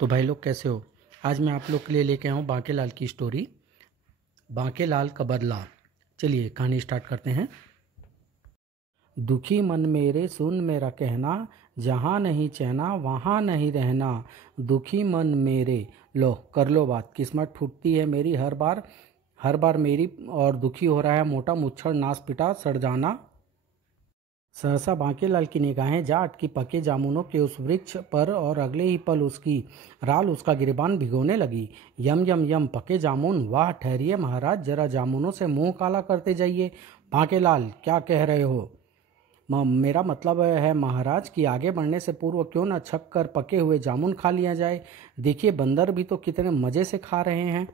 तो भाई लोग कैसे हो। आज मैं आप लोग के लिए लेके आया हूँ बांकेलाल की स्टोरी, बांकेलाल का बदला। चलिए कहानी स्टार्ट करते हैं। दुखी मन मेरे सुन मेरा कहना, जहाँ नहीं चैना वहाँ नहीं रहना। दुखी मन मेरे, लो कर लो बात। किस्मत फूटती है मेरी हर बार मेरी, और दुखी हो रहा है मोटा मुच्छर नास पिटा सड़ जाना। सहसा बांकेलाल की निगाहें जा अटकी पके जामुनों के उस वृक्ष पर, और अगले ही पल उसकी राल उसका गिरबान भिगोने लगी। यम यम यम पके जामुन, वाह ठहरिए महाराज, जरा जामुनों से मुंह काला करते जाइए। बांकेलाल क्या कह रहे हो? मेरा मतलब है महाराज कि आगे बढ़ने से पूर्व क्यों न छक कर पके हुए जामुन खा लिया जाए। देखिए बंदर भी तो कितने मज़े से खा रहे हैं।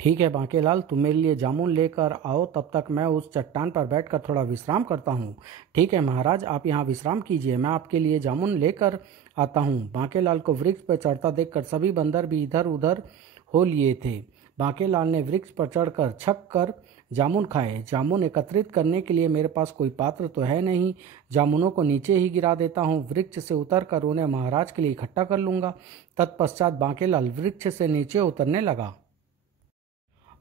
ठीक है बांकेलाल, तुम मेरे लिए जामुन लेकर आओ, तब तक मैं उस चट्टान पर बैठकर थोड़ा विश्राम करता हूँ। ठीक है महाराज, आप यहाँ विश्राम कीजिए, मैं आपके लिए जामुन लेकर आता हूँ। बांकेलाल को वृक्ष पर चढ़ता देखकर सभी बंदर भी इधर उधर हो लिए थे। बांकेलाल ने वृक्ष पर चढ़कर छक कर जामुन खाए। जामुन एकत्रित करने के लिए मेरे पास कोई पात्र तो है नहीं, जामुनों को नीचे ही गिरा देता हूँ। वृक्ष से उतर कर उन्हें महाराज के लिए इकट्ठा कर लूँगा। तत्पश्चात बांकेलाल वृक्ष से नीचे उतरने लगा,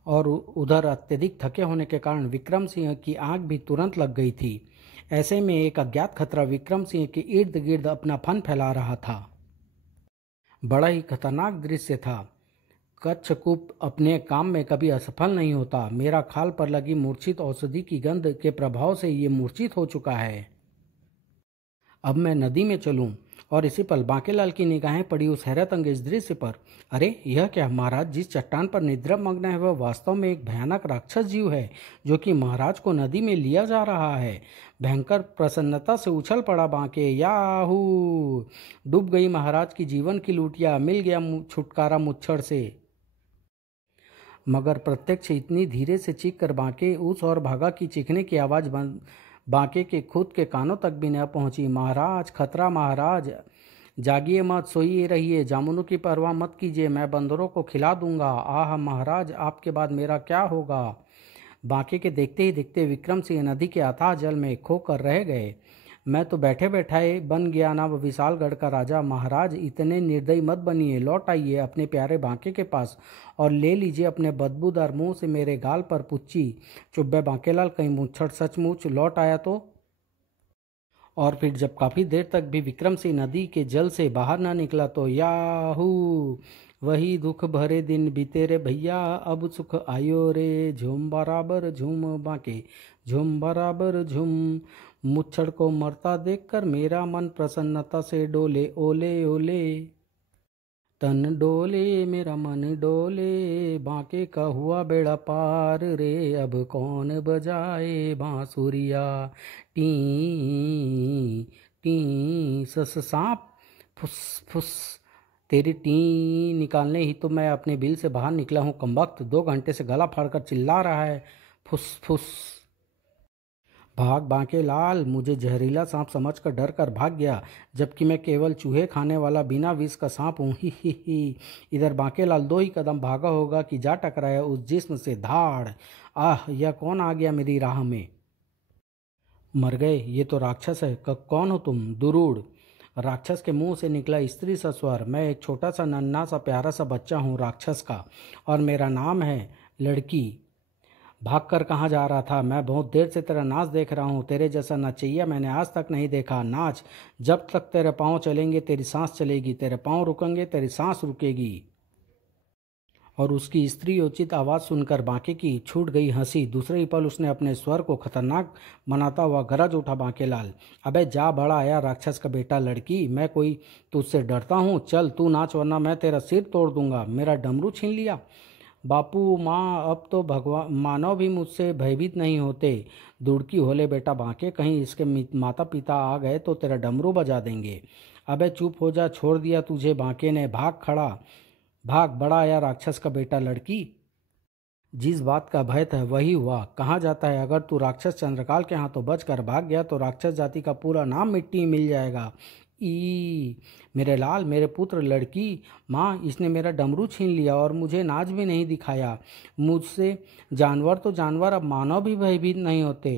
और उधर अत्यधिक थके होने के कारण विक्रम सिंह की आंख भी तुरंत लग गई थी। ऐसे में एक अज्ञात खतरा विक्रम सिंह के इर्द गिर्द अपना फन फैला रहा था। बड़ा ही खतरनाक दृश्य था। कच्छकूप अपने काम में कभी असफल नहीं होता। मेरा खाल पर लगी मूर्छित औषधि की गंध के प्रभाव से ये मूर्छित हो चुका है। अब मैं नदी में चलूं। और इसी पल बांकेलाल की निगाहें पड़ी उस हैरत अंगेज दृश्य पर। अरे यह क्या महाराज, जिस चट्टान पर निद्रा मग्न है वह वास्तव में एक भयानक राक्षस जीव है, जो कि महाराज को नदी में लिया जा रहा है। भयंकर प्रसन्नता से उछल पड़ा बांके। याहू, डूब गई महाराज की जीवन की लूटिया, मिल गया छुटकारा मुच्छड़ से। मगर प्रत्यक्ष इतनी धीरे से चीख कर बांके उस और भागा कि चीखने की आवाज़ बांके के खुद के कानों तक भी न पहुंची। महाराज खतरा, महाराज जागिए मत, सोइए रहिए, जामुनों की परवाह मत कीजिए, मैं बंदरों को खिला दूंगा। आह महाराज, आपके बाद मेरा क्या होगा? बांके के देखते ही देखते विक्रम सिंह नदी के अथाह जल में खोकर रह गए। मैं तो बैठे बैठाए बन गया ना विशालगढ़ का राजा। महाराज इतने निर्दयी मत बनिए, लौट आइए अपने प्यारे बांके के पास और ले लीजिए अपने बदबूदार मुंह से मेरे गाल पर पुच्ची। चुब्बे बांकेलाल, कहीं मुच्छड़ सचमुच लौट आया तो? और फिर जब काफ़ी देर तक भी विक्रम सिंह नदी के जल से बाहर ना निकला तो याहू, वही दुख भरे दिन बीते रे भैया, अब सुख आयो रे, झूम बराबर झूम बांके, झूम बराबर झूम। मुच्छड़ को मरता देखकर मेरा मन प्रसन्नता से डोले, ओले ओले तन डोले मेरा मन डोले, बांके का हुआ बेड़ा पार रे, अब कौन बजाए बांसुरिया। टी टी सस सांप, फुस फुस, तेरी टी निकालने ही तो मैं अपने बिल से बाहर निकला हूँ। कमबख्त 2 घंटे से गला फाड़कर चिल्ला रहा है, फुस फुस। भाग बांकेलाल, मुझे जहरीला सांप समझकर डर कर भाग गया, जबकि मैं केवल चूहे खाने वाला बिना विष का सांप हूँ। ही। इधर बांकेलाल 2 ही कदम भागा होगा कि जा टकराया उस जिस्म से, धाड़। आह, यह कौन आ गया मेरी राह में? मर गए, ये तो राक्षस है। कौन हो तुम? दुरूड़। राक्षस के मुंह से निकला स्त्री सा स्वर। मैं एक छोटा सा नन्हा सा प्यारा सा बच्चा हूँ राक्षस का, और मेरा नाम है लड़की। भाग कर कहाँ जा रहा था? मैं बहुत देर से तेरा नाच देख रहा हूँ। तेरे जैसा नचैया मैंने आज तक नहीं देखा। नाच, जब तक तेरे पाँव चलेंगे तेरी सांस चलेगी, तेरे पाँव रुकेंगे तेरी सांस रुकेगी। और उसकी स्त्रीयोचित आवाज़ सुनकर बांके की छूट गई हंसी। दूसरे ही पल उसने अपने स्वर को खतरनाक बनाता हुआ गरज उठा, बांकेलाल, अबे जा बड़ा आया राक्षस का बेटा। लड़की, मैं कोई तुझसे डरता हूँ? चल तू नाच, वरना मैं तेरा सिर तोड़ दूंगा। मेरा डमरू छीन लिया? बापू माँ, अब तो भगवान मानव भी मुझसे भयभीत नहीं होते। दुड़की होले बेटा बांके, कहीं इसके माता पिता आ गए तो तेरा डमरू बजा देंगे। अबे चुप हो जा, छोड़ दिया तुझे बांके ने। भाग खड़ा, भाग, बड़ा आया राक्षस का बेटा। लड़की, जिस बात का भय था वही हुआ। कहाँ जाता है? अगर तू राक्षस चंद्रकाल के हाथों बच कर भाग गया तो राक्षस जाति का पूरा नाम मिट्टी में मिल जाएगा। ई मेरे लाल, मेरे पुत्र। लड़की, माँ, इसने मेरा डमरू छीन लिया और मुझे नाच भी नहीं दिखाया। मुझसे जानवर तो जानवर, अब मानव भी भयभीत नहीं होते।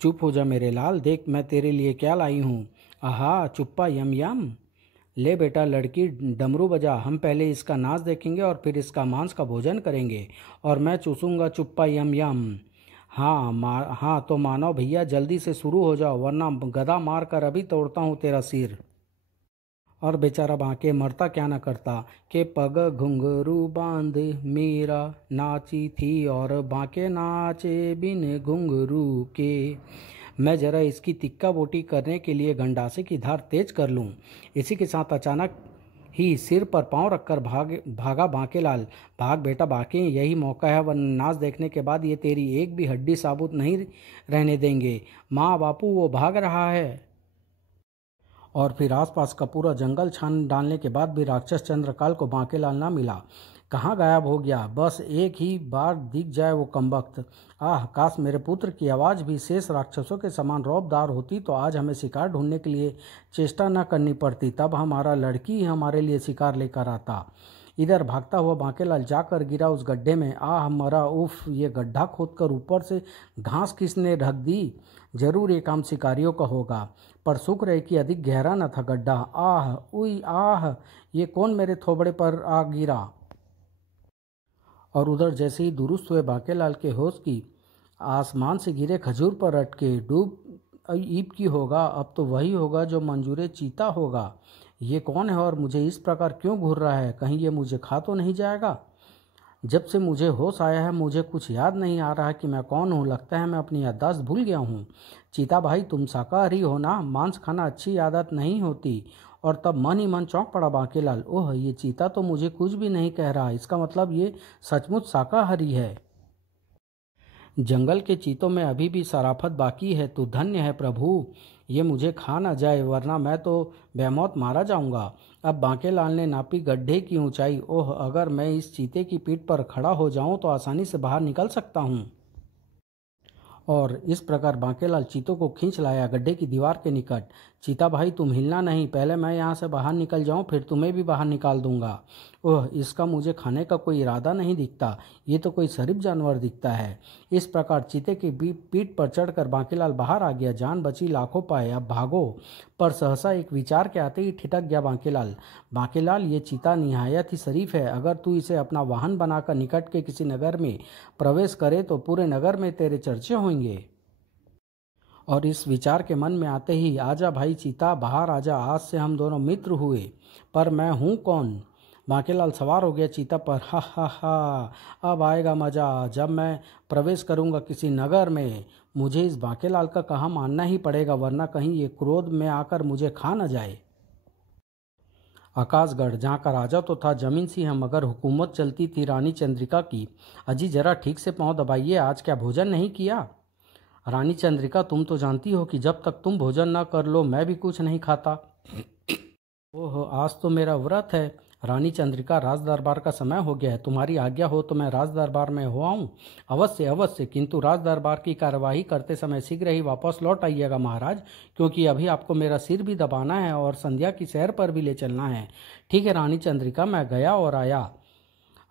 चुप हो जा मेरे लाल, देख मैं तेरे लिए क्या लाई हूँ। आहा, चुप्पा, यम यम। ले बेटा लड़की डमरू बजा, हम पहले इसका नाच देखेंगे और फिर इसका मांस का भोजन करेंगे और मैं चूसूंगा चुप्पा यम यम। हाँ तो मानो भैया जल्दी से शुरू हो जाओ वरना गदा मार कर अभी तोड़ता हूँ तेरा सिर। और बेचारा बांके मरता क्या न करता कि पग घुंघरू बांध मीरा नाची थी और बांके नाचे बिन घुंघरू के। मैं जरा इसकी तिक्का बोटी करने के लिए गंडासे की धार तेज कर लूं। इसी के साथ अचानक ही सिर पर पांव रखकर भागा बांकेलाल। भाग बेटा बांके, यही मौका है वरना नाच देखने के बाद ये तेरी एक भी हड्डी साबुत नहीं रहने देंगे। माँ बापू वो भाग रहा है। और फिर आसपास का पूरा जंगल छान डालने के बाद भी राक्षस चंद्रकाल को बांकेलाल ना मिला। कहाँ गायब हो गया? बस एक ही बार दिख जाए वो कमबख्त। आह काश मेरे पुत्र की आवाज़ भी शेष राक्षसों के समान रौबदार होती तो आज हमें शिकार ढूंढने के लिए चेष्टा न करनी पड़ती। तब हमारा लड़की ही हमारे लिए शिकार लेकर आता। इधर भागता हुआ बांकेलाल जाकर गिरा उस गड्ढे में। आह मरा, उफ, ये गड्ढा खोदकर ऊपर से घास किसने ढक दी? जरूर ये काम शिकारियों का होगा, पर शुक्र है कि अधिक गहरा न था गड्ढा। आह उई आह, ये कौन मेरे थोबड़े पर आ गिरा? और उधर जैसे ही दुरुस्त हुए बांकेलाल के होश की आसमान से गिरे खजूर पर अटके। डूब ईब की होगा, अब तो वही होगा जो मंजूरे चीता होगा। ये कौन है और मुझे इस प्रकार क्यों घूर रहा है? कहीं ये मुझे खा तो नहीं जाएगा? जब से मुझे होश आया है मुझे कुछ याद नहीं आ रहा कि मैं कौन हूँ। लगता है मैं अपनी याददाश्त भूल गया हूँ। चीता भाई तुम शाकाहारी हो ना? मांस खाना अच्छी आदत नहीं होती। और तब मन ही मन चौंक पड़ा बांकेलाल। ओह, ये चीता तो मुझे कुछ भी नहीं कह रहा। इसका मतलब ये सचमुच शाकाहारी है। जंगल के चीतों में अभी भी शराफत बाकी है तो धन्य है प्रभु, ये मुझे खा ना जाए वरना मैं तो बेमौत मारा जाऊंगा। अब बांकेलाल ने नापी गड्ढे की ऊंचाई। ओह, अगर मैं इस चीते की पीठ पर खड़ा हो जाऊं तो आसानी से बाहर निकल सकता हूं। और इस प्रकार बांकेलाल चीतों को खींच लाया गड्ढे की दीवार के निकट। चीता भाई तुम हिलना नहीं, पहले मैं यहाँ से बाहर निकल जाऊँ फिर तुम्हें भी बाहर निकाल दूंगा। ओह, इसका मुझे खाने का कोई इरादा नहीं दिखता, ये तो कोई शरीफ जानवर दिखता है। इस प्रकार चीते की पीठ पर चढ़कर बांकेलाल बाहर आ गया। जान बची लाखों पाए, अब भागो। पर सहसा एक विचार के आते ही ठिठक गया बांकेलाल। बांकेलाल, ये चीता निहायत ही शरीफ है। अगर तू इसे अपना वाहन बनाकर निकट के किसी नगर में प्रवेश करे तो पूरे नगर में तेरे चर्चे होंगे। और इस विचार के मन में आते ही, आजा भाई चीता, बाहर आजा, आज से हम दोनों मित्र हुए। पर मैं हूँ कौन? बांकेलाल सवार हो गया चीता पर। हा हा हा, अब आएगा मजा जब मैं प्रवेश करूंगा किसी नगर में। मुझे इस बांकेलाल का कहा मानना ही पड़ेगा वरना कहीं ये क्रोध में आकर मुझे खा न जाए। आकाशगढ़, जहाँ का राजा तो था जमीन सी है मगर हुकूमत चलती थी रानी चंद्रिका की। अजी जरा ठीक से पाँव दबाइए, आज क्या भोजन नहीं किया? रानी चंद्रिका, तुम तो जानती हो कि जब तक तुम भोजन न कर लो मैं भी कुछ नहीं खाता। ओह, आज तो मेरा व्रत है। रानी चंद्रिका, राज दरबार का समय हो गया है, तुम्हारी आज्ञा हो तो मैं राज दरबार में हो आऊँ? अवश्य अवश्य, किंतु राज दरबार की कार्यवाही करते समय शीघ्र ही वापस लौट आइएगा महाराज, क्योंकि अभी आपको मेरा सिर भी दबाना है और संध्या की सैर पर भी ले चलना है। ठीक है रानी चंद्रिका, मैं गया और आया।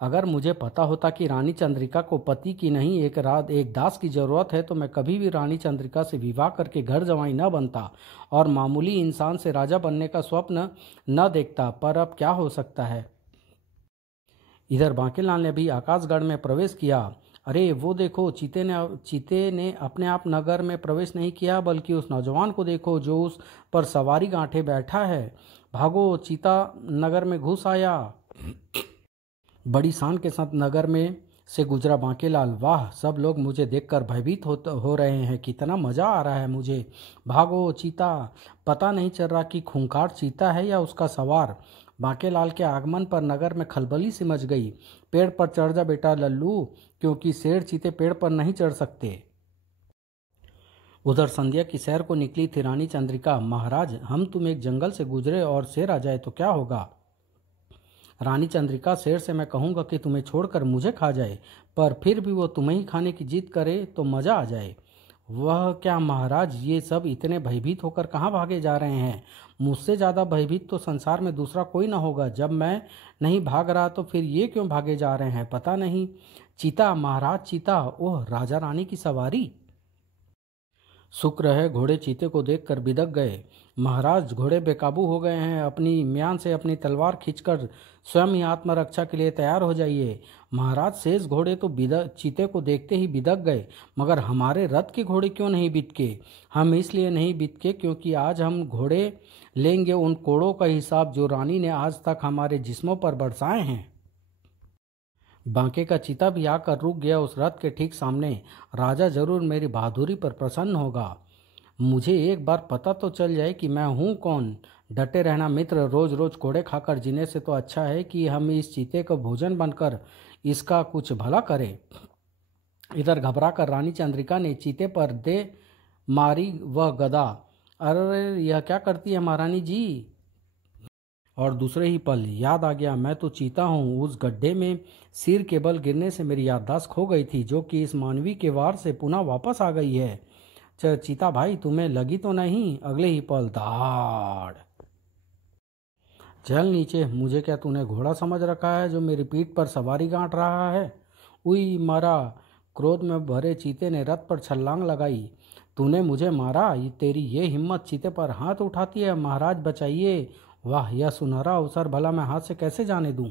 अगर मुझे पता होता कि रानी चंद्रिका को पति की नहीं एक दास की जरूरत है तो मैं कभी भी रानी चंद्रिका से विवाह करके घर जवाई न बनता और मामूली इंसान से राजा बनने का स्वप्न न देखता। पर अब क्या हो सकता है। इधर बांकेलाल ने भी आकाशगढ़ में प्रवेश किया। अरे वो देखो, चीते ने अपने आप नगर में प्रवेश नहीं किया बल्कि उस नौजवान को देखो जो उस पर सवारी गांठे बैठा है। भागो, चीता नगर में घुस आया। बड़ी शान के साथ नगर में से गुजरा बांकेलाल। वाह, सब लोग मुझे देखकर भयभीत हो रहे हैं, कितना मजा आ रहा है मुझे। भागो चीता, पता नहीं चल रहा कि खूंखार चीता है या उसका सवार। बांकेलाल के आगमन पर नगर में खलबली सी मच गई। पेड़ पर चढ़ जा बेटा लल्लू, क्योंकि शेर चीते पेड़ पर नहीं चढ़ सकते। उधर संध्या की सैर को निकली थी रानी चंद्रिका। महाराज, हम तुम एक जंगल से गुजरे और शेर आ जाए तो क्या होगा? रानी चंद्रिका, शेर से मैं कहूँगा कि तुम्हें छोड़कर मुझे खा जाए, पर फिर भी वो तुम्हें ही खाने की जिद करे तो मज़ा आ जाए। वह क्या महाराज, ये सब इतने भयभीत होकर कहाँ भागे जा रहे हैं? मुझसे ज़्यादा भयभीत तो संसार में दूसरा कोई ना होगा। जब मैं नहीं भाग रहा तो फिर ये क्यों भागे जा रहे हैं पता नहीं। चीता, महाराज चीता, ओह राजा रानी की सवारी। शुक्र है घोड़े चीते को देखकर बिदक गए। महाराज, घोड़े बेकाबू हो गए हैं, अपनी म्यान से अपनी तलवार खींचकर स्वयं ही आत्मरक्षा के लिए तैयार हो जाइए। महाराज, शेष घोड़े तो चीते को देखते ही बिदक गए, मगर हमारे रथ के घोड़े क्यों नहीं बिदके? हम इसलिए नहीं बिदके क्योंकि आज हम घोड़े लेंगे उन कोड़ों का हिसाब जो रानी ने आज तक हमारे जिस्मों पर बरसाए हैं। बांके का चीता भी आकर रुक गया उस रथ के ठीक सामने। राजा जरूर मेरी बहादुरी पर प्रसन्न होगा। मुझे एक बार पता तो चल जाए कि मैं हूँ कौन। डटे रहना मित्र, रोज रोज कोड़े खाकर जीने से तो अच्छा है कि हम इस चीते को भोजन बनकर इसका कुछ भला करें। इधर घबराकर रानी चंद्रिका ने चीते पर दे मारी वह गदा। अरे यह क्या करती है महारानी जी? और दूसरे ही पल याद आ गया, मैं तो चीता हूँ। उस गड्ढे में सिर के बल गिरने से मेरी याददाश्त खो गई थी, जो कि इस मानवी के वार से पुनः वापस आ गई है। चीता भाई, तुम्हें लगी तो नहीं? अगले ही पल दहाड़। चल नीचे। मुझे क्या तूने घोड़ा समझ रखा है जो मेरी पीठ पर सवारी गांठ रहा है? उई मारा। क्रोध में भरे चीते ने रथ पर छलांग लगाई। तूने मुझे मारा? तेरी ये हिम्मत चीते पर हाथ उठाती है? महाराज बचाइए। वाह, यह सुनहरा अवसर भला मैं हाथ से कैसे जाने दूं?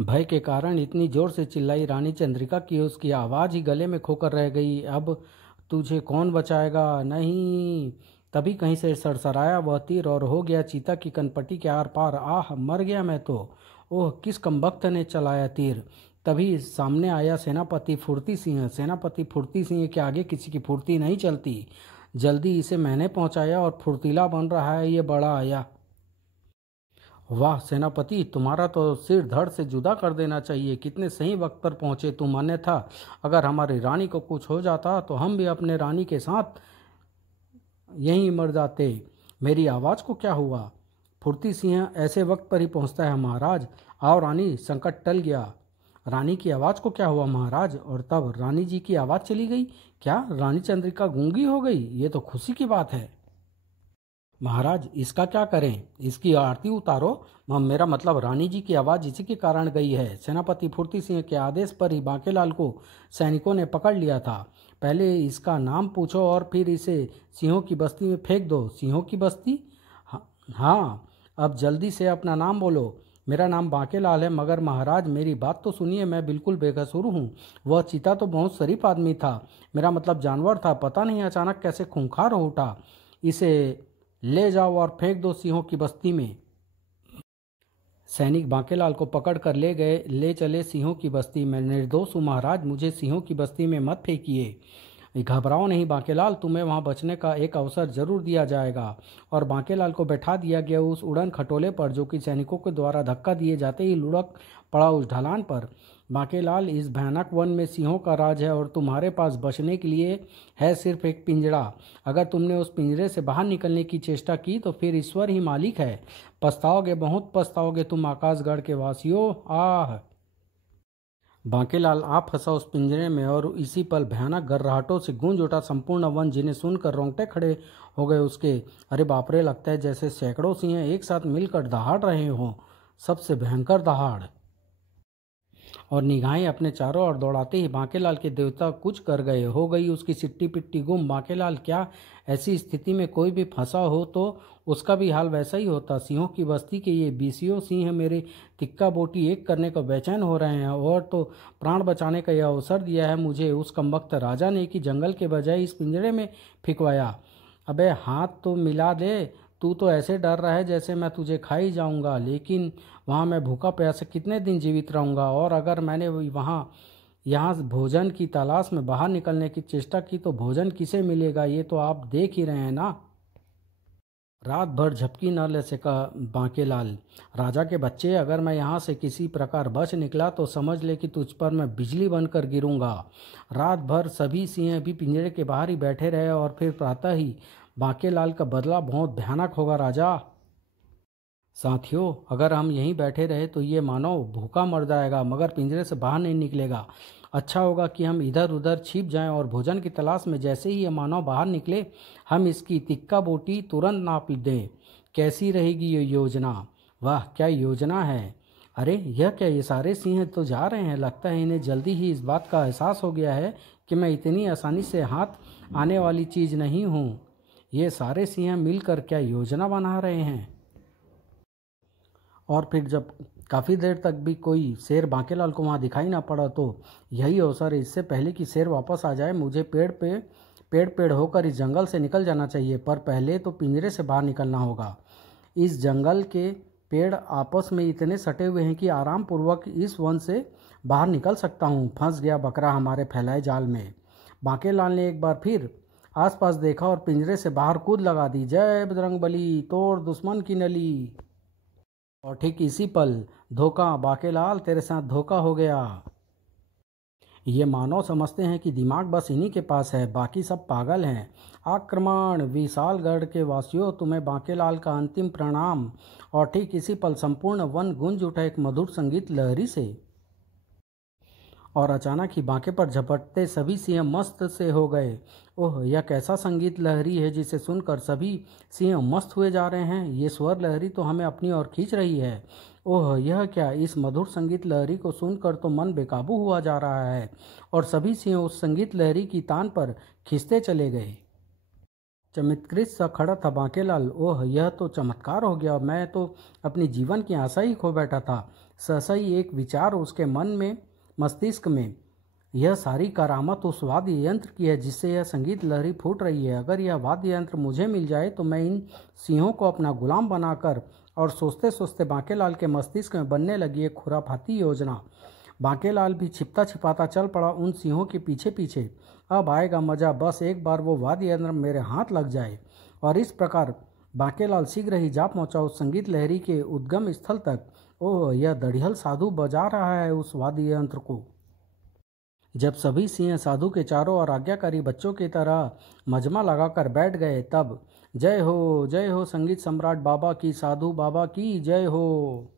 भय के कारण इतनी जोर से चिल्लाई रानी चंद्रिका की उसकी आवाज़ ही गले में खोकर रह गई। अब तुझे कौन बचाएगा? नहीं। तभी कहीं से सरसराया वह तीर और हो गया चीता की कनपटी के आर पार। आह, मर गया मैं तो। ओह, किस कमबख्त ने चलाया तीर? तभी सामने आया सेनापति फुर्ती सिंह। सेनापति फुर्ती सिंह के आगे किसी की फुर्ती नहीं चलती। जल्दी इसे मैंने पहुंचाया और फुर्तीला बन रहा है ये बड़ा आया। वाह सेनापति, तुम्हारा तो सिर धड़ से जुदा कर देना चाहिए। कितने सही वक्त पर पहुंचे तुम। अन्यथा अगर हमारी रानी को कुछ हो जाता तो हम भी अपने रानी के साथ यहीं मर जाते। मेरी आवाज़ को क्या हुआ? फुर्ती सिंह ऐसे वक्त पर ही पहुंचता है महाराज। आओ रानी, संकट टल गया। रानी की आवाज़ को क्या हुआ महाराज? और तब रानी जी की आवाज़ चली गई। क्या रानी चंद्रिका गूंगी हो गई? ये तो खुशी की बात है। महाराज, इसका क्या करें? इसकी आरती उतारो। मेरा मतलब रानी जी की आवाज़ इसी के कारण गई है। सेनापति फुर्ती सिंह के आदेश पर ही बांकेलाल को सैनिकों ने पकड़ लिया था। पहले इसका नाम पूछो और फिर इसे सिंहों की बस्ती में फेंक दो। सिंहों की बस्ती? हाँ, अब जल्दी से अपना नाम बोलो। मेरा नाम बांकेलाल है। मगर महाराज, मेरी बात तो सुनिए, मैं बिल्कुल बेकसूर हूँ। वह चीता तो बहुत शरीफ आदमी था, मेरा मतलब जानवर था। पता नहीं अचानक कैसे खूंखार हो उठा। इसे ले जाओ और फेंक दो सिंहों की बस्ती में। सैनिक बांकेलाल को पकड़ कर ले चले सिंहों की बस्ती में। निर्दोष हूँ महाराज, मुझे सिंहों की बस्ती में मत फेंकिए। घबराओ नहीं बांकेलाल, तुम्हें वहां बचने का एक अवसर जरूर दिया जाएगा। और बांकेलाल को बैठा दिया गया उस उड़न खटोले पर, जो कि सैनिकों के द्वारा धक्का दिए जाते ही लुढ़क पड़ा उस ढलान पर। बांकेलाल, इस भयानक वन में सिंहों का राज है और तुम्हारे पास बचने के लिए है सिर्फ एक पिंजड़ा। अगर तुमने उस पिंजरे से बाहर निकलने की चेष्टा की तो फिर ईश्वर ही मालिक है। पछताओगे, बहुत पछताओगे तुम आकाशगढ़ के वासियों। आह। बांकेलाल आप फंसा उस पिंजरे में और इसी पल भयानक गर्राहटों से गूंज उठा संपूर्ण वन, जिन्हें सुनकर रोंगटे खड़े हो गए उसके। अरे बाप रे, लगता है जैसे सैकड़ों सिंह एक साथ मिलकर दहाड़ रहे हों। सबसे भयंकर दहाड़। और निगाहें अपने चारों ओर दौड़ाते ही बांकेलाल के देवता कुछ कर गए। हो गई उसकी सिट्टी पिट्टी गुम। बांकेलाल, क्या ऐसी स्थिति में कोई भी फंसा हो तो उसका भी हाल वैसा ही होता? सिंहों की बस्ती के ये 20 सिंह मेरे तिक्का बोटी एक करने को बेचैन हो रहे हैं, और तो प्राण बचाने का यह अवसर दिया है मुझे उस कमबख्त राजा ने कि जंगल के बजाय इस पिंजरे में फिकवाया। अबे हाथ तो मिला दे। तू तो ऐसे डर रहा है जैसे मैं तुझे खा ही जाऊंगा, लेकिन वहाँ मैं भूखा प्यासा कितने दिन जीवित रहूंगा? और अगर मैंने यहाँ भोजन की तलाश में बाहर निकलने की चेष्टा की तो भोजन किसे मिलेगा? ये तो आप देख ही रहे हैं ना। रात भर झपकी न ले सका बांकेलाल। राजा के बच्चे, अगर मैं यहाँ से किसी प्रकार बच निकला तो समझ ले कि तुझ पर मैं बिजली बनकर गिरूंगा। रात भर सभी सिंह भी पिंजरे के बाहर ही बैठे रहे और फिर प्रातः ही बांकेलाल का बदला बहुत भयानक होगा राजा। साथियों, अगर हम यहीं बैठे रहे तो ये मानव भूखा मर जाएगा, मगर पिंजरे से बाहर नहीं निकलेगा। अच्छा होगा कि हम इधर उधर छिप जाएं और भोजन की तलाश में जैसे ही ये मानव बाहर निकले हम इसकी तिक्का बोटी तुरंत नाप दें। कैसी रहेगी ये योजना? वाह, क्या योजना है। अरे यह क्या, ये सारे सिंह तो जा रहे हैं। लगता है इन्हें जल्दी ही इस बात का एहसास हो गया है कि मैं इतनी आसानी से हाथ आने वाली चीज़ नहीं हूँ। ये सारे सिंह मिलकर क्या योजना बना रहे हैं। और फिर जब काफ़ी देर तक भी कोई शेर बांकेलाल को वहाँ दिखाई ना पड़ा तो यही अवसर है। इससे पहले कि शेर वापस आ जाए मुझे पेड़ होकर इस जंगल से निकल जाना चाहिए, पर पहले तो पिंजरे से बाहर निकलना होगा। इस जंगल के पेड़ आपस में इतने सटे हुए हैं कि आराम पूर्वक इस वन से बाहर निकल सकता हूँ। फंस गया बकरा हमारे फैलाए जाल में। बांकेलाल ने एक बार फिर आसपास देखा और पिंजरे से बाहर कूद लगा दी। जय बजरंगबली, तोड़ दुश्मन की नली। और ठीक इसी पल धोखा, बांकेलाल तेरे साथ धोखा हो गया। ये मानव समझते हैं कि दिमाग बस इन्हीं के पास है, बाकी सब पागल हैं। आक्रमण! विशालगढ़ के वासियों, तुम्हें बांकेलाल का अंतिम प्रणाम। और ठीक इसी पल संपूर्ण वन गूंज उठा एक मधुर संगीत लहरी से। और अचानक ही बांके पर झपटते सभी सिंह मस्त से हो गए। ओह, यह कैसा संगीत लहरी है जिसे सुनकर सभी सिंह मस्त हुए जा रहे हैं। ये स्वर लहरी तो हमें अपनी ओर खींच रही है। ओह, यह क्या, इस मधुर संगीत लहरी को सुनकर तो मन बेकाबू हुआ जा रहा है और सभी सिंह उस संगीत लहरी की तान पर खींचते चले गए। चमत्कृत सा खड़ा था बांकेलाल। ओह, यह तो चमत्कार हो गया। मैं तो अपनी जीवन की आशा ही खो बैठा था। सहसा ही एक विचार उसके मन में, मस्तिष्क में, यह सारी करामत उस वाद्य यंत्र की है जिससे यह संगीत लहरी फूट रही है। अगर यह वाद्य यंत्र मुझे मिल जाए तो मैं इन सिंहों को अपना गुलाम बनाकर, और सोचते सोचते बांकेलाल के मस्तिष्क में बनने लगी एक खुराफाती योजना। बांकेलाल भी छिपता छिपाता चल पड़ा उन सिंहों के पीछे पीछे। अब आएगा मजा, बस एक बार वो वाद्य यंत्र मेरे हाथ लग जाए। और इस प्रकार बांकेलाल शीघ्र ही जा पहुंचा उस संगीत लहरी के उद्गम स्थल तक। ओह, यह दड़ियल साधु बजा रहा है उस वाद्य यंत्र को। जब सभी सिंह साधु के चारों ओर आज्ञाकारी बच्चों की तरह मजमा लगाकर बैठ गए तब जय हो संगीत सम्राट बाबा की, साधु बाबा की जय हो।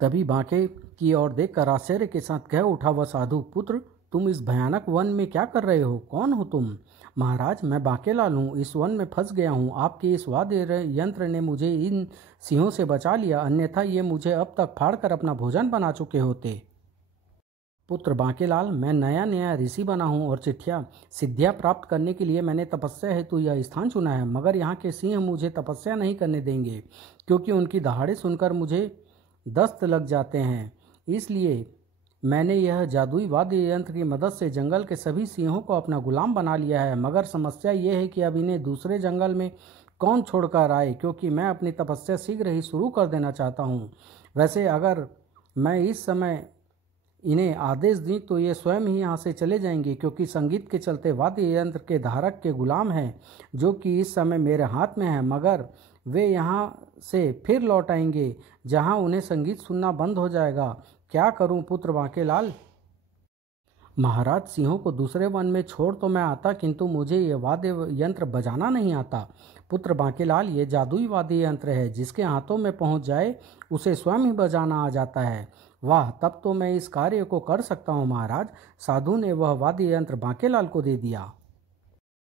तभी बांके की ओर देखकर आश्चर्य के साथ कह उठा वह साधु, पुत्र तुम इस भयानक वन में क्या कर रहे हो? कौन हो तुम? महाराज, मैं बांकेलाल हूँ, इस वन में फंस गया हूँ। आपके इस वाद्य यंत्र ने मुझे इन सिंहों से बचा लिया, अन्यथा ये मुझे अब तक फाड़कर अपना भोजन बना चुके होते। पुत्र बांकेलाल, मैं नया नया ऋषि बना हूँ और सिद्धियाँ प्राप्त करने के लिए मैंने तपस्या हेतु यह स्थान चुना है, मगर यहाँ के सिंह मुझे तपस्या नहीं करने देंगे, क्योंकि उनकी दहाड़े सुनकर मुझे दस्त लग जाते हैं। इसलिए मैंने यह जादुई वाद्य यंत्र की मदद से जंगल के सभी सिंहों को अपना गुलाम बना लिया है। मगर समस्या ये है कि अब इन्हें दूसरे जंगल में कौन छोड़कर आए, क्योंकि मैं अपनी तपस्या शीघ्र ही शुरू कर देना चाहता हूँ। वैसे अगर मैं इस समय इन्हें आदेश दी तो ये स्वयं ही यहाँ से चले जाएंगे, क्योंकि संगीत के चलते वाद्य यंत्र के धारक के गुलाम हैं जो कि इस समय मेरे हाथ में है। मगर वे यहाँ से फिर लौट आएंगे जहाँ उन्हें संगीत सुनना बंद हो जाएगा। क्या करूँ पुत्र बांकेलाल? महाराज, सिंहों को दूसरे वन में छोड़ तो मैं आता, किंतु मुझे ये वाद्य यंत्र बजाना नहीं आता। पुत्र बांकेलाल, ये जादुई वाद्य यंत्र है, जिसके हाथों में पहुंच जाए उसे स्वयं ही बजाना आ जाता है। वाह, तब तो मैं इस कार्य को कर सकता हूँ। महाराज, साधु ने वह वाद्य यंत्र बांकेलाल को दे दिया।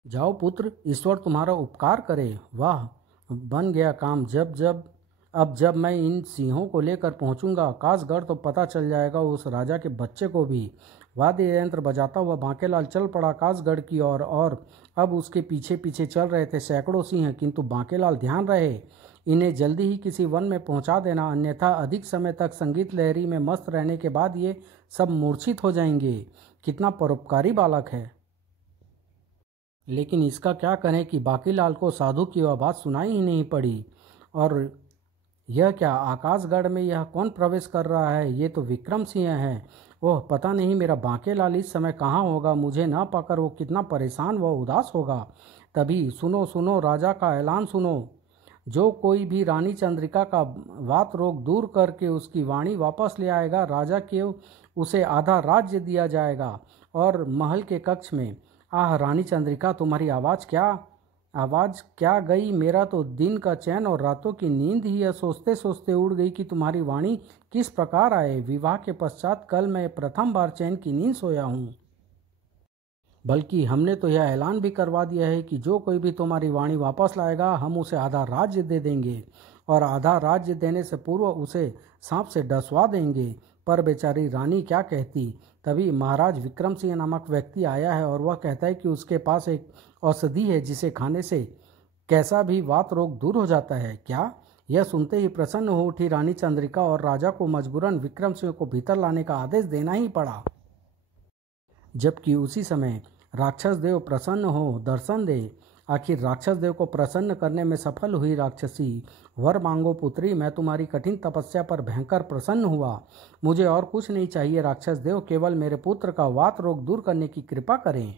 जाओ पुत्र, ईश्वर तुम्हारा उपकार करे। वाह, बन गया काम। अब जब मैं इन सिंहों को लेकर पहुंचूंगा आकाशगढ़ तो पता चल जाएगा उस राजा के बच्चे को भी। वाद्य यंत्र बजाता हुआ बांकेलाल चल पड़ा आकाशगढ़ की ओर और अब उसके पीछे पीछे चल रहे थे सैकड़ों सिंह। किंतु बांकेलाल ध्यान रहे, इन्हें जल्दी ही किसी वन में पहुंचा देना, अन्यथा अधिक समय तक संगीत लहरी में मस्त रहने के बाद ये सब मूर्छित हो जाएंगे। कितना परोपकारी बालक है। लेकिन इसका क्या करें कि बांकेलाल को साधु की वह बात सुनाई ही नहीं पड़ी। और यह क्या, आकाशगढ़ में यह कौन प्रवेश कर रहा है? ये तो विक्रम सिंह है। ओह, पता नहीं मेरा बांकेलाल इस समय कहाँ होगा। मुझे न पाकर वो कितना परेशान व उदास होगा। तभी सुनो सुनो, राजा का ऐलान सुनो। जो कोई भी रानी चंद्रिका का वात रोग दूर करके उसकी वाणी वापस ले आएगा, राजा के उसे आधा राज्य दिया जाएगा। और महल के कक्ष में, आह रानी चंद्रिका, तुम्हारी आवाज़ क्या गई। मेरा तो दिन का चैन और रातों की नींद ही यह सोचते सोचते उड़ गई कि तुम्हारी वाणी किस प्रकार आए। विवाह के पश्चात कल मैं प्रथम बार चैन की नींद सोया हूँ। बल्कि हमने तो यह ऐलान भी करवा दिया है कि जो कोई भी तुम्हारी वाणी वापस लाएगा हम उसे आधा राज्य दे देंगे। और आधा राज्य देने से पूर्व उसे सांप से डसवा देंगे। पर बेचारी रानी क्या कहती। तभी महाराज विक्रम सिंह नामक व्यक्ति आया है और वह कहता है कि उसके पास एक औषधि है जिसे खाने से कैसा भी वात रोग दूर हो जाता है। क्या? यह सुनते ही प्रसन्न हो उठी रानी चंद्रिका और राजा को मजबूरन विक्रम सिंह को भीतर लाने का आदेश देना ही पड़ा। जबकि उसी समय राक्षस देव प्रसन्न हो दर्शन दे। आखिर राक्षस देव को प्रसन्न करने में सफल हुई राक्षसी। वर मांगो पुत्री, मैं तुम्हारी कठिन तपस्या पर भयंकर प्रसन्न हुआ। मुझे और कुछ नहीं चाहिए राक्षस देव, केवल मेरे पुत्र का वात रोग दूर करने की कृपा करें।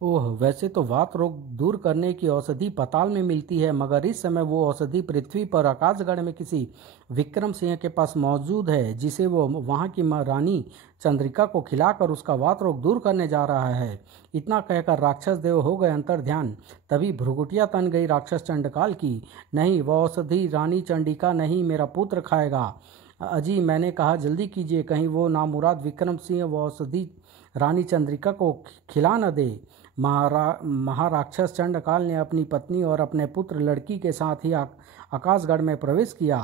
ओह, वैसे तो वात रोग दूर करने की औषधि पाताल में मिलती है, मगर इस समय वो औषधि पृथ्वी पर आकाशगढ़ में किसी विक्रम सिंह के पास मौजूद है, जिसे वो वहाँ की रानी चंद्रिका को खिलाकर उसका वात रोग दूर करने जा रहा है। इतना कहकर राक्षस देव हो गए अंतर्ध्यान। तभी भ्रुकुटियाँ तन गई राक्षस चंडकाल की। नहीं, वह औषधि रानी चंडिका नहीं, मेरा पुत्र खाएगा। अजी, मैंने कहा जल्दी कीजिए, कहीं वो नामुराद विक्रम सिंह वो औषधि रानी चंद्रिका को खिला न दे। महाराक्षस चंडकाल ने अपनी पत्नी और अपने पुत्र लड़की के साथ ही आकाशगढ़ में प्रवेश किया।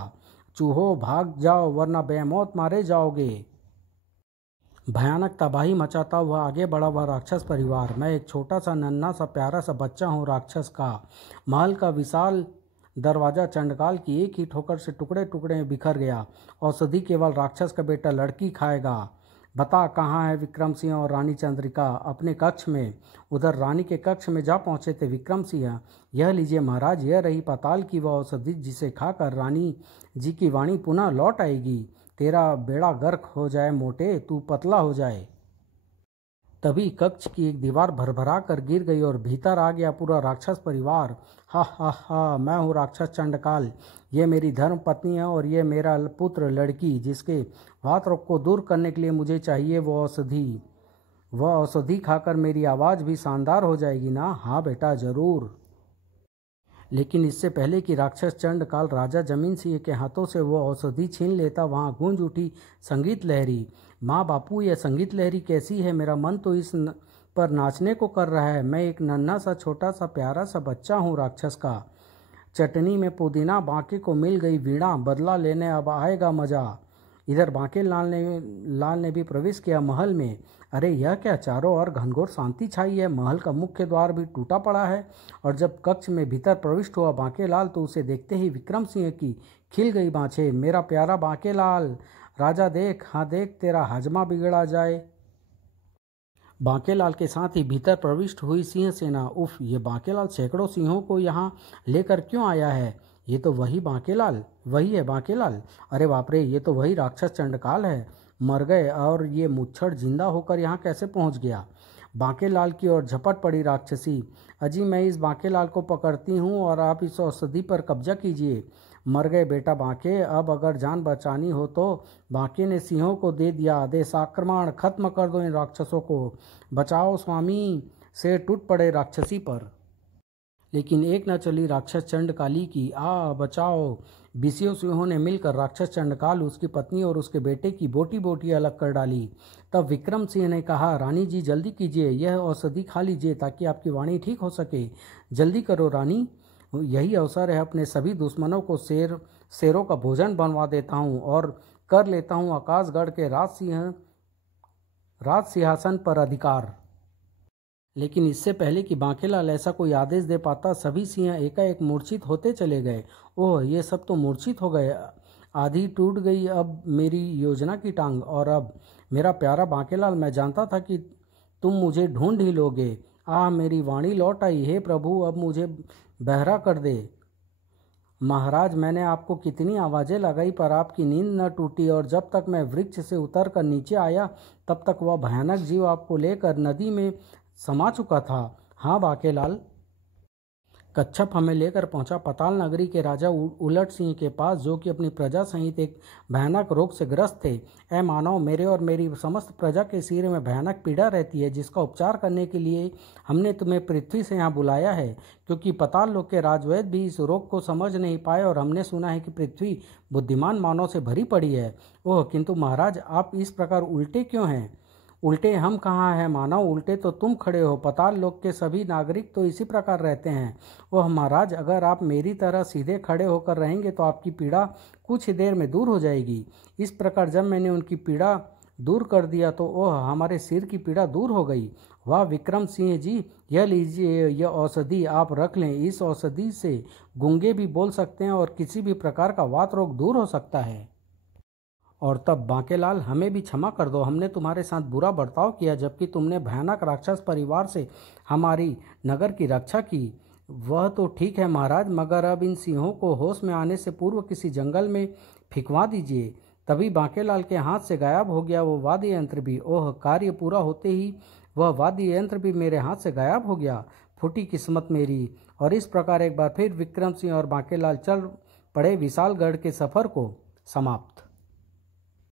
चूहो, भाग जाओ वरना बेमौत मारे जाओगे। भयानक तबाही मचाता हुआ आगे बढ़ा हुआ राक्षस परिवार। मैं एक छोटा सा नन्हा सा प्यारा सा बच्चा हूँ राक्षस का। महल का विशाल दरवाजा चंडकाल की एक ही ठोकर से टुकड़े टुकड़े में बिखर गया। औषधि केवल राक्षस का बेटा लड़की खाएगा। बता, कहाँ है विक्रम सिंह और रानी चंद्रिका? अपने कक्ष में। उधर रानी के कक्ष में जा पहुँचे थे विक्रम सिंह। यह लीजिए महाराज, यह रही पाताल की वह औषधि जिसे खाकर रानी जी की वाणी पुनः लौट आएगी। तेरा बेड़ा गर्क हो जाए मोटे, तू पतला हो जाए। तभी कक्ष की एक दीवार भरभरा कर गिर गई और भीतर आ गया पूरा राक्षस परिवार। हा हा हा, मैं हूँ राक्षस चंडकाल। ये मेरी धर्म पत्नी है और ये मेरा पुत्र लड़की, जिसके वात रोग को दूर करने के लिए मुझे चाहिए वो औषधि। वह औषधि खाकर मेरी आवाज़ भी शानदार हो जाएगी ना? हाँ बेटा, ज़रूर। लेकिन इससे पहले कि राक्षस चंडकाल राजा जमीन सिंह के हाथों से वो औषधि छीन लेता, वहाँ गूंज उठी संगीत लहरी। माँ बापू, यह संगीत लहरी कैसी है? मेरा मन तो इस पर नाचने को कर रहा है। मैं एक नन्हा सा छोटा सा प्यारा सा बच्चा हूँ राक्षस का। चटनी में पुदीना, बांके को मिल गई वीणा, बदला लेने अब आएगा मज़ा। इधर बांके लाल ने भी प्रवेश किया महल में। अरे यह क्या, चारों ओर घनघोर शांति छाई है। महल का मुख्य द्वार भी टूटा पड़ा है और जब कक्ष में भीतर प्रविष्ट हुआ बांके लाल तो उसे देखते ही विक्रम सिंह की खिल गई बाँछें। मेरा प्यारा बांके लाल, राजा देख, हाँ देख, तेरा हाजमा बिगड़ा जाए। बांकेलाल के साथ ही भीतर प्रविष्ट हुई सिंह सेना। उफ, ये बांकेलाल सैकड़ों सिंहों को यहाँ लेकर क्यों आया है? ये तो वही बांकेलाल, वही है बांकेलाल। अरे बाप रे, ये तो वही राक्षस चंडकाल है। मर गए और ये मुच्छड़ जिंदा होकर यहाँ कैसे पहुँच गया? बांकेलाल की ओर झपट पड़ी राक्षसी। अजी, मैं इस बांकेलाल को पकड़ती हूँ और आप इस औषधि पर कब्जा कीजिए। मर गए बेटा बांके, अब अगर जान बचानी हो तो। बांके ने सिंहों को दे दिया आदेश, आक्रमण, खत्म कर दो इन राक्षसों को। बचाओ स्वामी, से टूट पड़े राक्षसी पर। लेकिन एक न चली राक्षस चंडकाली की। बचाओ। 20 सिंहों ने मिलकर राक्षस चंडकाल, उसकी पत्नी और उसके बेटे की बोटी बोटी अलग कर डाली। तब विक्रम सिंह ने कहा, रानी जी जल्दी कीजिए, यह औषधि खा लीजिए ताकि आपकी वाणी ठीक हो सके। जल्दी करो रानी, यही अवसर है, अपने सभी दुश्मनों को शेरों का भोजन बनवा देता हूँ और कर लेता हूँ आकाशगढ़ के राज सिंहासन पर अधिकार। लेकिन इससे पहले कि बांकेलाल ऐसा कोई आदेश दे पाता, सभी सिंह एकाएक मूर्छित होते चले गए। ओह, ये सब तो मूर्छित हो गए। आधी टूट गई अब मेरी योजना की टांग। और अब मेरा प्यारा बांकेलाल, मैं जानता था कि तुम मुझे ढूंढ ही लोगे। मेरी वाणी लौट आई। हे प्रभु, अब मुझे बहरा कर दे। महाराज, मैंने आपको कितनी आवाज़ें लगाई पर आपकी नींद न टूटी, और जब तक मैं वृक्ष से उतर कर नीचे आया तब तक वह भयानक जीव आपको लेकर नदी में समा चुका था। हाँ बांकेलाल। कच्छप हमें लेकर पहुंचा पाताल नगरी के राजा उलट सिंह के पास, जो कि अपनी प्रजा सहित एक भयानक रोग से ग्रस्त थे। ऐ मानव, मेरे और मेरी समस्त प्रजा के सिर में भयानक पीड़ा रहती है, जिसका उपचार करने के लिए हमने तुम्हें पृथ्वी से यहाँ बुलाया है, क्योंकि पाताल लोक के राजवैद्य भी इस रोग को समझ नहीं पाए और हमने सुना है कि पृथ्वी बुद्धिमान मानव से भरी पड़ी है। ओह, किंतु महाराज, आप इस प्रकार उल्टे क्यों हैं? उल्टे हम कहाँ हैं मानव, उल्टे तो तुम खड़े हो। पाताल लोक के सभी नागरिक तो इसी प्रकार रहते हैं। ओह महाराज, अगर आप मेरी तरह सीधे खड़े होकर रहेंगे तो आपकी पीड़ा कुछ ही देर में दूर हो जाएगी। इस प्रकार जब मैंने उनकी पीड़ा दूर कर दिया तो ओह, हमारे सिर की पीड़ा दूर हो गई। वाह विक्रम सिंह जी, यह लीजिए, यह औषधि आप रख लें। इस औषधि से गूंगे भी बोल सकते हैं और किसी भी प्रकार का वात रोग दूर हो सकता है। और तब बांकेलाल, हमें भी क्षमा कर दो, हमने तुम्हारे साथ बुरा बर्ताव किया, जबकि तुमने भयानक राक्षस परिवार से हमारी नगर की रक्षा की। वह तो ठीक है महाराज, मगर अब इन सिंहों को होश में आने से पूर्व किसी जंगल में फिंकवा दीजिए। तभी बांकेलाल के हाथ से गायब हो गया वो वाद्य यंत्र भी। ओह, कार्य पूरा होते ही वह वाद्य यंत्र भी मेरे हाथ से गायब हो गया। फूटी किस्मत मेरी। और इस प्रकार एक बार फिर विक्रम सिंह और बांकेलाल चल पड़े विशालगढ़ के सफर को। समाप्त।